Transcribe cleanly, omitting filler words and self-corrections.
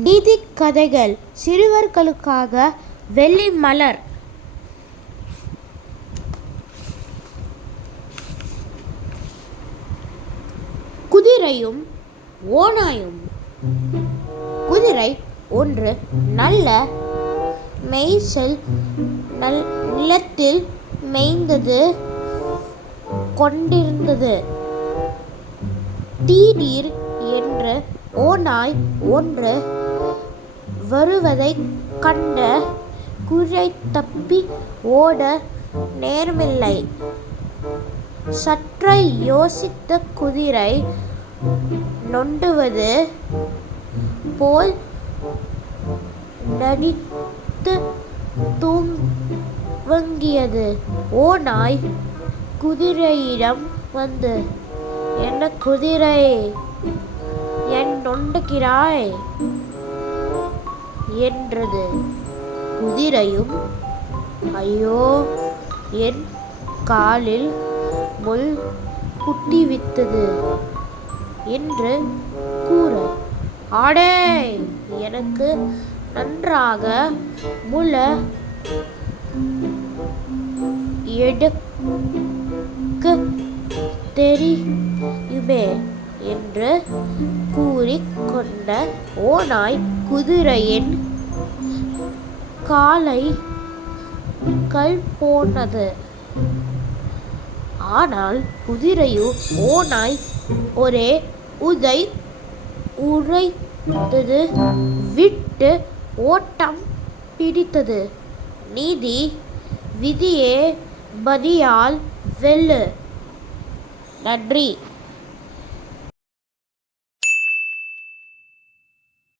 நீதிக் கதைகள் சிறுவர்களுக்காக. வெள்ளி மலர். குதிரையும் ஓநாயும். குதிரை ஒன்று நல்ல மேய்ச்சல் நிலத்தில் மேய்ந்து கொண்டிருந்தது. திடீர் என்று ஓநாய் ஒன்று வருவதைக் கண்ட குதிரை தப்பி ஓட நேரமில்லை. சற்றே யோசித்த குதிரை நொண்டுவது போல் நடித்து துவங்கியது. ஓநாய் குதிரையிடம் வந்து, "என்ன குதிரை, ஏன் நொண்டுகிறாய்?" என்றது. குதிரையும், "ஐயோ, என் காலில் முள் குத்திவிட்டது" என்று கூற, "அடே, எனக்கு நன்றாக முள் எடுக்கத் தெரியுமே" என்று கூறிக்கொண்ட ஓநாய் குதிரையின் காலைக் கல் போட்டது. ஆனால் குதிரையோ ஓநாய் ஒரே உதை உதைத்து விட்டு ஓட்டம் பிடித்தது. நீதி விதியே பதியால் வெல்லு. நன்றி.